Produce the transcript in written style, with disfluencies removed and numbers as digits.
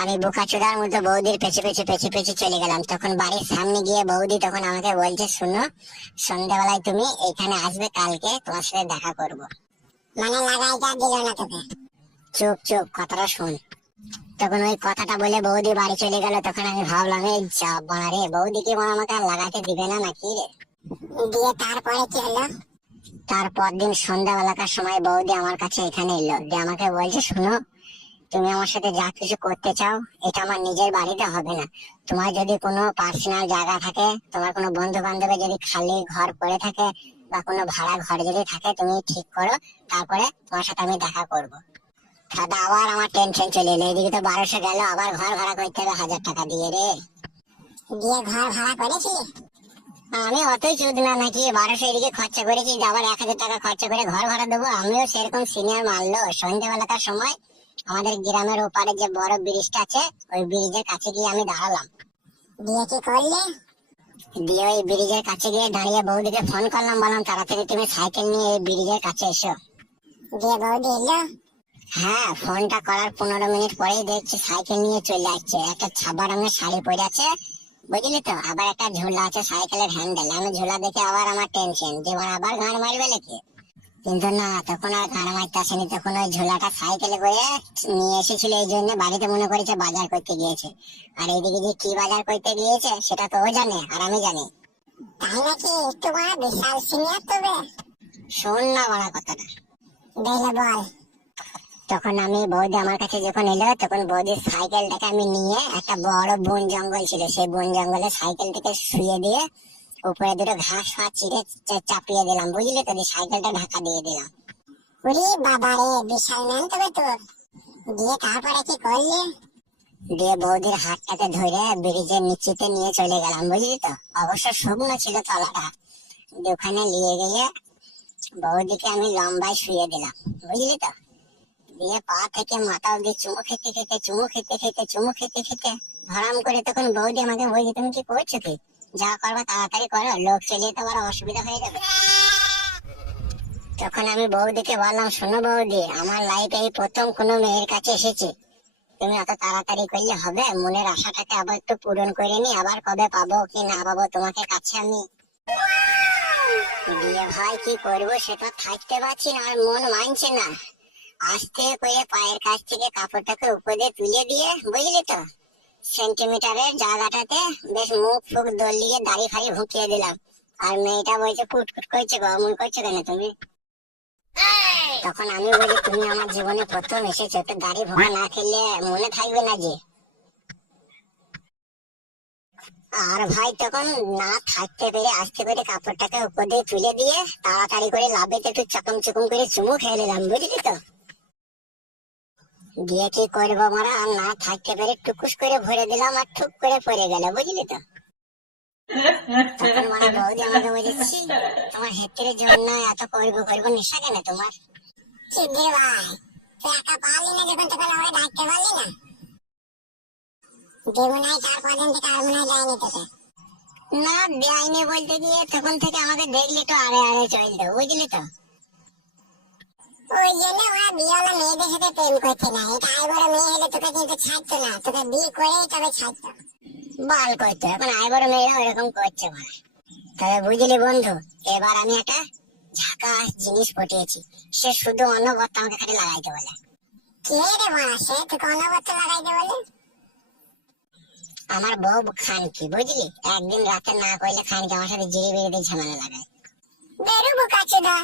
আমি বোকাচোদার মতো বৌদির পেছু পেছু পেছু পেছু চলে গেলাম। তখন বাড়ির সামনে গিয়ে বৌদি তখন আমাকে বলছে, শুনো, সন্ধ্যাবেলায় তুমি এইখানে আসবে, কালকে তোমার সাথে দেখা করব। মানে লাগাইটা দিল না তোকে? চুপ চুপ, কথাটা শোন। তখন ওই কথাটা বলে বৌদি বাড়ি চলে গেল। তখন আমি ভাবলাম, এই যা বাড়ে, বৌদি কি আমাকে আর লাগাতে দিবে না নাকি রে। দিয়ে তারপরে কি হলো? তারপর দিন সন্ধ্যাবেলাকার সময় বৌদি আমার কাছে এখানে এলো, দিয়ে আমাকে বলছে, শুনো, তুমি আমার সাথে যা কিছু করতে চাও, এটা আমার নিজের বাড়িতে হবে না। তোমার যদি কোনো পার্সোনাল জায়গা থাকে, তোমার কোনো বন্ধু বান্ধবের যদি খালি ঘর পড়ে থাকে বা কোনো ভাড়া ঘর যদি থাকে, তুমি ঠিক করো, তারপরে তোমার সাথে আমি দেখা করব। দাদা আবার আমার টেনশন চলে এলো, এদিকে তো 1200 গেল, আবার ঘর ভাড়া করতে হবে 1000 টাকা দিয়ে রে। দিয়ে ঘর ভাড়া করেছিলি? আমি অতই চুদ না নাকি, 1200 এদিকে খরচা করেছি, যে আবার 1000 টাকা খরচা করে ঘর ভাড়া দেবো? আমিও সেরকম সিনিয়র মানলো। সন্ধ্যেবেলাকার সময় আমাদের গ্রামের ওপারে যে বড় ব্রিজটা আছে, ওই ব্রিজের কাছে গিয়ে আমি দাঁড়ালাম। দিয়ে কি করলি? দিয়ে ওই ব্রিজের কাছে গিয়ে দাঁড়িয়ে বৌদিকে ফোন করলাম, বললাম তাড়াতাড়ি তুমি সাইকেল নিয়ে এই ব্রিজের কাছে এসো। দিয়ে বৌদি এলো? হ্যাঁ, ফোনটা করার 15 মিনিট পরেই দেখছি সাইকেল নিয়ে চলে আসছে। একটা ছাপা রঙের শাড়ি পরে আছে, বুঝলি তো, আবার একটা ঝোলা আছে সাইকেলের হ্যান্ডেল। আমি ঝোলা দেখে আবার আমার টেনশন, যে আবার গান মারবে নাকি। কিন্তু না, তখন আর গান মারতে আসেনি। তখন ওই ঝোলাটা সাইকেলে করে নিয়ে এসেছিল, এই জন্য বাড়িতে মনে করেছে বাজার করতে গিয়েছে। আর এইদিকে যে কি বাজার করতে গিয়েছে সেটা তো ও জানে আর আমি জানি। তাই নাকি? তোমার বিশাল সিনিয়র তবে। শোন না বড় কথাটা। বেলে বল। তখন আমি বৌদি আমার কাছে যখন এলো, তখন বৌদির সাইকেলটাকে আমি নিয়ে, একটা বড় বন জঙ্গল ছিল, সেই বন জঙ্গলে সাইকেলটাকে শুয়ে দিয়ে উপরে দুটো ঘাস ফাঁস চিড়ে চাপিয়ে দিলাম, বুঝলি তো, দিয়ে সাইকেলটা ঢাকা দিয়ে দিলাম। ওরে বাবা রে, বিশাল ম্যান তবে তোর। দিয়ে তারপরে কি করলি? দিয়ে বৌদির হাতটাকে ধরে ব্রিজের নিচেতে নিয়ে চলে গেলাম, বুঝলি তো। অবশ্য শুকনো ছিল তলাটা। দিয়ে ওখানে নিয়ে গিয়ে বৌদিকে আমি লম্বায় শুয়ে দিলাম, বুঝলি তো। দিয়ে পা থেকে মাথা অব্দি চুমু খেতে খেতে চুমু খেতে খেতে চুমু খেতে খেতে ধরাম করে তখন বৌদি আমাকে বলছে, তুমি কি করছো কি? যা করবা তাড়াতাড়ি করো, লোক চলিয়ে তো আবার অসুবিধা হয়ে যাবে। তখন আমি বৌদিকে বললাম, শোনো বৌদি, আমার লাইফে এই প্রথম কোনো মেয়ের কাছে এসেছি, তুমি অত তাড়াতাড়ি করলে হবে? মনের আশাটাকে আবার একটু পূরণ করে নি, আবার কবে পাবো কি না পাবো তোমাকে কাছে আমি। দিয়ে ভাই কি করবো, সেটা থাকতে পারছি না, আর মন মানছে না। আস্তে করে পায়ের কাছ থেকে কাপড়টাকে উপরে তুলে দিয়ে, বুঝলি তো, সেন্টিমিটারের জায়গাটাতে বেশ মুখ ফুক দলিয়ে দাড়ি ফাড়ি ভুকিয়ে দিলাম। আর মেয়েটা বলছে, কুটকুট করছে, গমন করছো কেন তুমি? তখন আমি বলি, তুমি আমার জীবনে প্রথম এসেছো, তো দাড়ি ভোঁকা না খেললে মনে থাকবে না যে। আর ভাই তখন না থাকতে পেরে আস্তে করে কাপড়টাকে উপর দিয়ে তুলে দিয়ে তাড়াতাড়ি করে লাভেতে একটু চকম চকম করে চুমু খেয়ে নিলাম, বুঝলি তো। দিয়ে কি করবো মারা, আর না থাকতে পেরে টুকুস করে ভরে দিলাম, আর ঠুক করে পড়ে গেল, বুঝলি তো। তখন মানে বৌদি আমাকে বলেছি, তোমার হেতের জন্য এত করবো করবো নেশা কেন তোমার? চিদ্দি ভাই, তুই একা পারলি না যখন, তখন আমরা ডাকতে পারলি না? দেবো নাই, তারপর দিন থেকে আর মনে হয় যায়নি তোকে। না, দেয়নি বলতে গিয়ে তখন থেকে আমাকে দেখলি তো আড়ে আড়ে চলতো, বুঝলি তো। ওই জন্য ওরা বিয়েওয়ালা মেয়েদের সাথে প্রেম করছে না। এটা আই বড় মেয়ে হলে তোকে কিন্তু ছাড়তো না, তোকে বিয়ে করেই তবে ছাড়তো। বাল করতো, এখন আয় বড় মেয়েরা ওরকম করছে মারা। তবে বুঝলি বন্ধু, এবার আমি একটা ঝাকাস জিনিস পটিয়েছি। সে শুধু অন্নবর্ত আমাকে খালি লাগাইতে বলে। কে রে মারা, সে তোকে অনবরত লাগাইতে বলে? আমার বউ খানকি, বুঝলি, একদিন রাতে না করলে খানকি আমার সাথে জিরি বিড়ি দিয়ে ঝামেলা লাগায়। বেরোবো কাছে দা।